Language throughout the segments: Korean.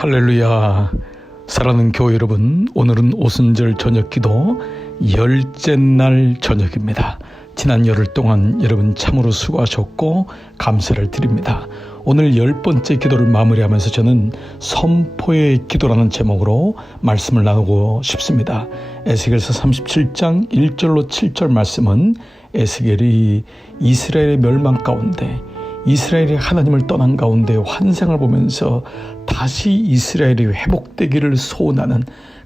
할렐루야. 사랑하는 교회 여러분, 오늘은 오순절 저녁기도 열째 날 저녁입니다. 지난 열흘 동안 여러분 참으로 수고하셨고 감사를 드립니다. 오늘 10번째 기도를 마무리하면서 저는 선포의 기도라는 제목으로 말씀을 나누고 싶습니다. 에스겔서 37장 1절로 7절 말씀은 에스겔이 이스라엘의 멸망 가운데, 이스라엘이 하나님을 떠난 가운데 환상을 보면서 다시 이스라엘이 회복되기를 소원하는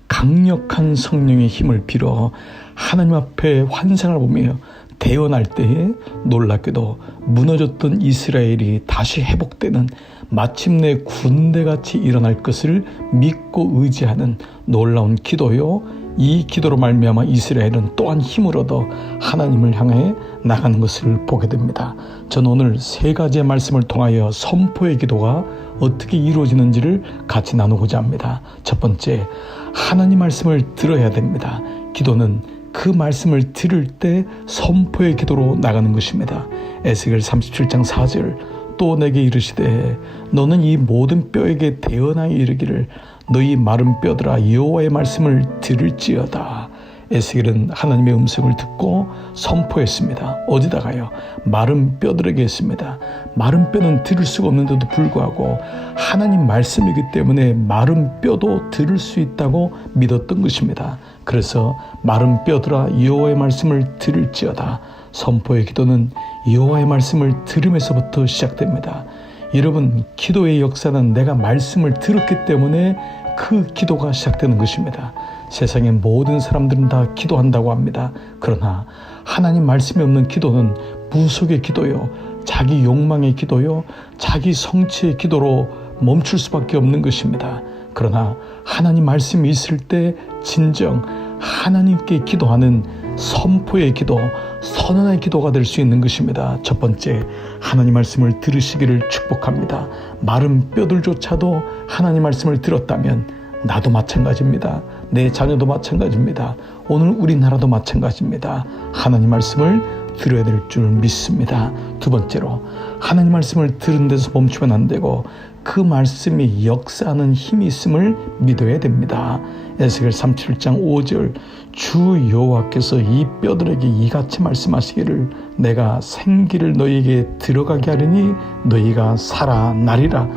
강력한 성령의 힘을 빌어 하나님 앞에 환상을 보며 대언할 때에 놀랍게도 무너졌던 이스라엘이 다시 회복되는, 마침내 군대같이 일어날 것을 믿고 의지하는 놀라운 기도요, 이 기도로 말미암아 이스라엘은 또한 힘을 얻어 하나님을 향해 나가는 것을 보게 됩니다. 저는 오늘 세 가지의 말씀을 통하여 선포의 기도가 어떻게 이루어지는지를 같이 나누고자 합니다. 첫 번째, 하나님 말씀을 들어야 됩니다. 기도는 그 말씀을 들을 때 선포의 기도로 나가는 것입니다. 에스겔 37장 4절, 또 내게 이르시되 너는 이 모든 뼈에게 대언하여 이르기를 너희 마른 뼈들아 여호와의 말씀을 들을지어다. 에스겔은 하나님의 음성을 듣고 선포했습니다. 어디다가요? 마른 뼈들에게 했습니다. 마른 뼈는 들을 수가 없는데도 불구하고 하나님 말씀이기 때문에 마른 뼈도 들을 수 있다고 믿었던 것입니다. 그래서 마른 뼈들아 여호와의 말씀을 들을지어다. 선포의 기도는 여호와의 말씀을 들으면서부터 시작됩니다. 여러분, 기도의 역사는 내가 말씀을 들었기 때문에 그 기도가 시작되는 것입니다. 세상의 모든 사람들은 다 기도한다고 합니다. 그러나 하나님 말씀이 없는 기도는 무속의 기도요, 자기 욕망의 기도요, 자기 성취의 기도로 멈출 수밖에 없는 것입니다. 그러나 하나님 말씀이 있을 때 진정 하나님께 기도하는 선포의 기도, 선언의 기도가 될 수 있는 것입니다. 첫 번째, 하나님 말씀을 들으시기를 축복합니다. 마른 뼈들조차도 하나님 말씀을 들었다면 나도 마찬가지입니다. 내 자녀도 마찬가지입니다. 오늘 우리나라도 마찬가지입니다. 하나님 말씀을 들어야 될 줄 믿습니다. 두 번째로, 하나님 말씀을 들은 데서 멈추면 안 되고 그 말씀이 역사하는 힘이 있음을 믿어야 됩니다. 에스겔 37장 5절, 주 여호와께서 이 뼈들에게 이같이 말씀하시기를 내가 생기를 너희에게 들어가게 하리니 너희가 살아나리라.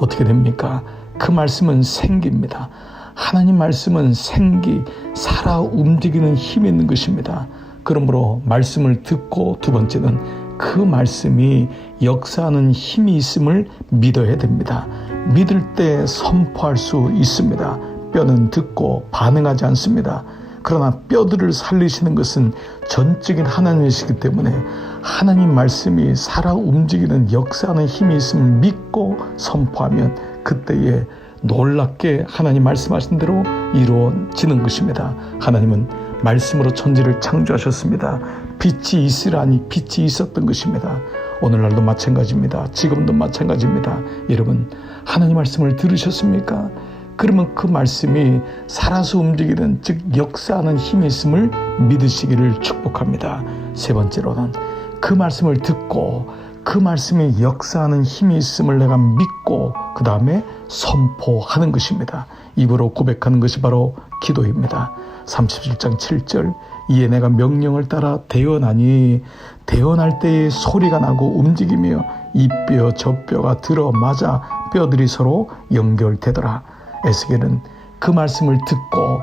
어떻게 됩니까? 그 말씀은 생기입니다. 하나님 말씀은 생기, 살아 움직이는 힘이 있는 것입니다. 그러므로 말씀을 듣고, 두 번째는 그 말씀이 역사하는 힘이 있음을 믿어야 됩니다. 믿을 때 선포할 수 있습니다. 뼈는 듣고 반응하지 않습니다. 그러나 뼈들을 살리시는 것은 전적인 하나님이시기 때문에 하나님 말씀이 살아 움직이는 역사하는 힘이 있음을 믿고 선포하면 그때에 놀랍게 하나님 말씀하신 대로 이루어지는 것입니다. 하나님은 말씀으로 천지를 창조하셨습니다. 빛이 있으라니 빛이 있었던 것입니다. 오늘날도 마찬가지입니다. 지금도 마찬가지입니다. 여러분, 하나님 말씀을 들으셨습니까? 그러면 그 말씀이 살아서 움직이는, 즉 역사하는 힘이 있음을 믿으시기를 축복합니다. 세 번째로는 그 말씀을 듣고 그 말씀이 역사하는 힘이 있음을 내가 믿고 그 다음에 선포하는 것입니다. 입으로 고백하는 것이 바로 기도입니다. 37장 7절, 이에 내가 명령을 따라 대언하니 대언할 때에 소리가 나고 움직이며 이 뼈 저 뼈가 들어맞아 뼈들이 서로 연결되더라. 에스겔은 그 말씀을 듣고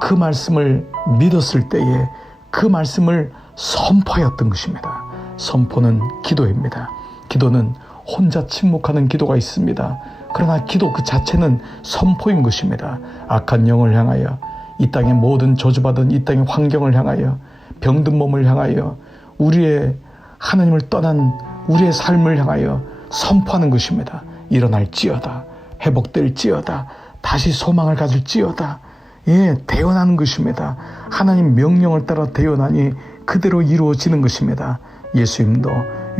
그 말씀을 믿었을 때에 그 말씀을 선포하였던 것입니다. 선포는 기도입니다. 기도는 혼자 침묵하는 기도가 있습니다. 그러나 기도 그 자체는 선포인 것입니다. 악한 영을 향하여, 이 땅의 모든 저주받은 이 땅의 환경을 향하여, 병든 몸을 향하여, 우리의 하나님을 떠난 우리의 삶을 향하여 선포하는 것입니다. 일어날지어다, 회복될지어다, 다시 소망을 가질지어다. 대언하는 것입니다. 하나님 명령을 따라 대언하니 그대로 이루어지는 것입니다. 예수님도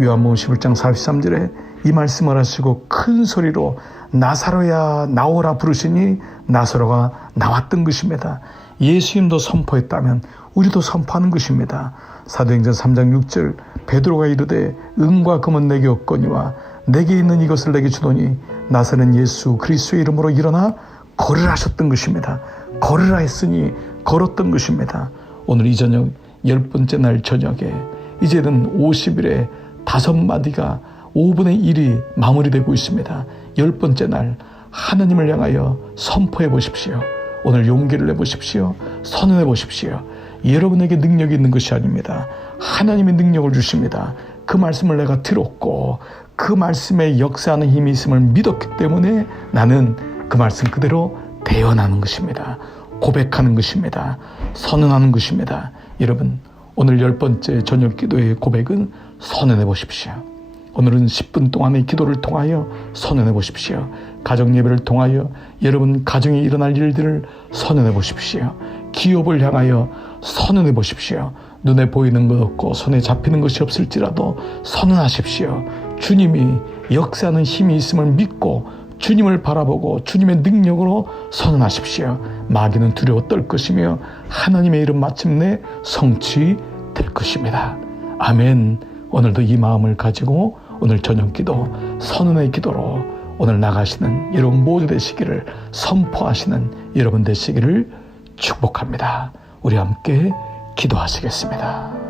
요한복음 11장 43절에 이 말씀을 하시고 큰 소리로 나사로야 나오라 부르시니 나사로가 나왔던 것입니다. 예수님도 선포했다면 우리도 선포하는 것입니다. 사도행전 3장 6절, 베드로가 이르되 은과 금은 내게 없거니와 내게 있는 이것을 내게 주더니 나사렛 예수 그리스도의 이름으로 일어나 걸으라 하셨던 것입니다. 걸으라 했으니 걸었던 것입니다. 오늘 이 저녁 10번째 날 저녁에 이제는 50일에 5마디가 5분의 1이 마무리되고 있습니다. 10번째 날 하나님을 향하여 선포해 보십시오. 오늘 용기를 내보십시오. 선언해 보십시오. 여러분에게 능력이 있는 것이 아닙니다. 하나님의 능력을 주십니다. 그 말씀을 내가 들었고 그 말씀에 역사하는 힘이 있음을 믿었기 때문에 나는 그 말씀 그대로 대언하는 것입니다. 고백하는 것입니다. 선언하는 것입니다. 여러분, 오늘 10번째 저녁 기도의 고백은 선언해 보십시오. 오늘은 10분 동안의 기도를 통하여 선언해 보십시오. 가정 예배를 통하여 여러분 가정에 일어날 일들을 선언해 보십시오. 기업을 향하여 선언해 보십시오. 눈에 보이는 것 없고 손에 잡히는 것이 없을지라도 선언하십시오. 주님이 역사하는 힘이 있음을 믿고 주님을 바라보고 주님의 능력으로 선언하십시오. 마귀는 두려워 떨 것이며 하나님의 이름 마침내 성취될 것입니다. 아멘. 오늘도 이 마음을 가지고 오늘 저녁 기도, 선언의 기도로 오늘 나가시는 여러분 모두 되시기를 선포하시는 여러분 되시기를 축복합니다. 우리 함께 기도하시겠습니다.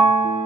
주